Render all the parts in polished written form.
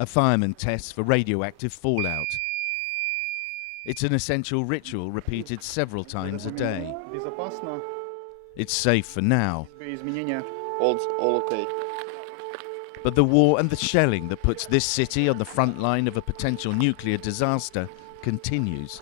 A fireman tests for radioactive fallout. It's an essential ritual repeated several times a day. It's safe for now. All okay. But the war and the shelling that puts this city on the front line of a potential nuclear disaster continues.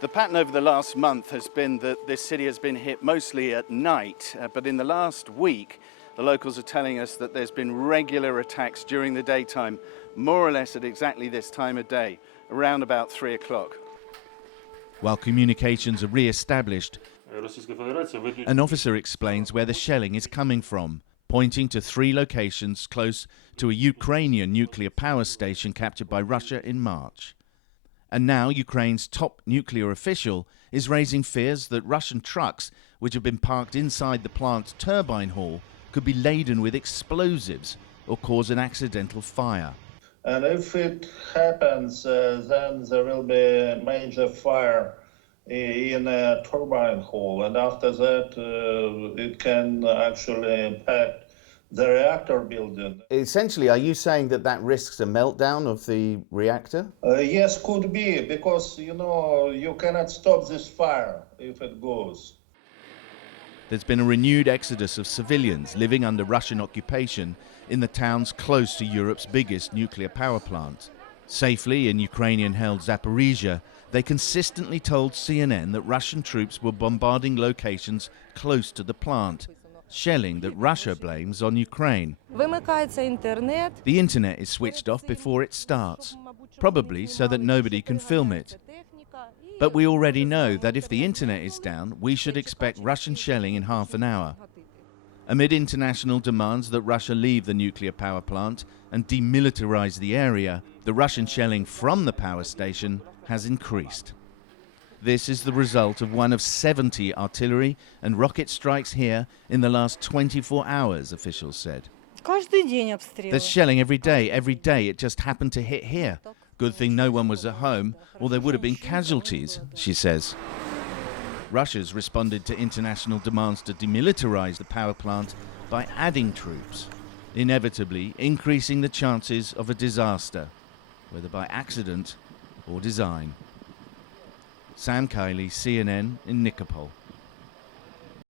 The pattern over the last month has been that this city has been hit mostly at night, but in the last week, the locals are telling us that there's been regular attacks during the daytime, more or less at exactly this time of day, around about 3 o'clock. While communications are re-established, an officer explains where the shelling is coming from, pointing to 3 locations close to a Ukrainian nuclear power station captured by Russia in March. And now Ukraine's top nuclear official is raising fears that Russian trucks, which have been parked inside the plant's turbine hall, could be laden with explosives or cause an accidental fire. And if it happens, then there will be a major fire in a turbine hall, and after that it can actually impact the reactor building. Essentially, are you saying that that risks a meltdown of the reactor? Yes, could be, because, you cannot stop this fire if it goes. There's been a renewed exodus of civilians living under Russian occupation in the towns close to Europe's biggest nuclear power plant. Safely in Ukrainian-held Zaporizhzhia, they consistently told CNN that Russian troops were bombarding locations close to the plant, shelling that Russia blames on Ukraine. The internet is switched off before it starts, probably so that nobody can film it. But we already know that if the internet is down, we should expect Russian shelling in half an hour. Amid international demands that Russia leave the nuclear power plant and demilitarize the area, the Russian shelling from the power station has increased. This is the result of one of 70 artillery and rocket strikes here in the last 24 hours, officials said. There's shelling every day. It just happened to hit here. Good thing no one was at home, or there would have been casualties, she says. Russia's responded to international demands to demilitarize the power plant by adding troops, inevitably increasing the chances of a disaster, whether by accident or design. Sam Kiley, CNN in Nikopol.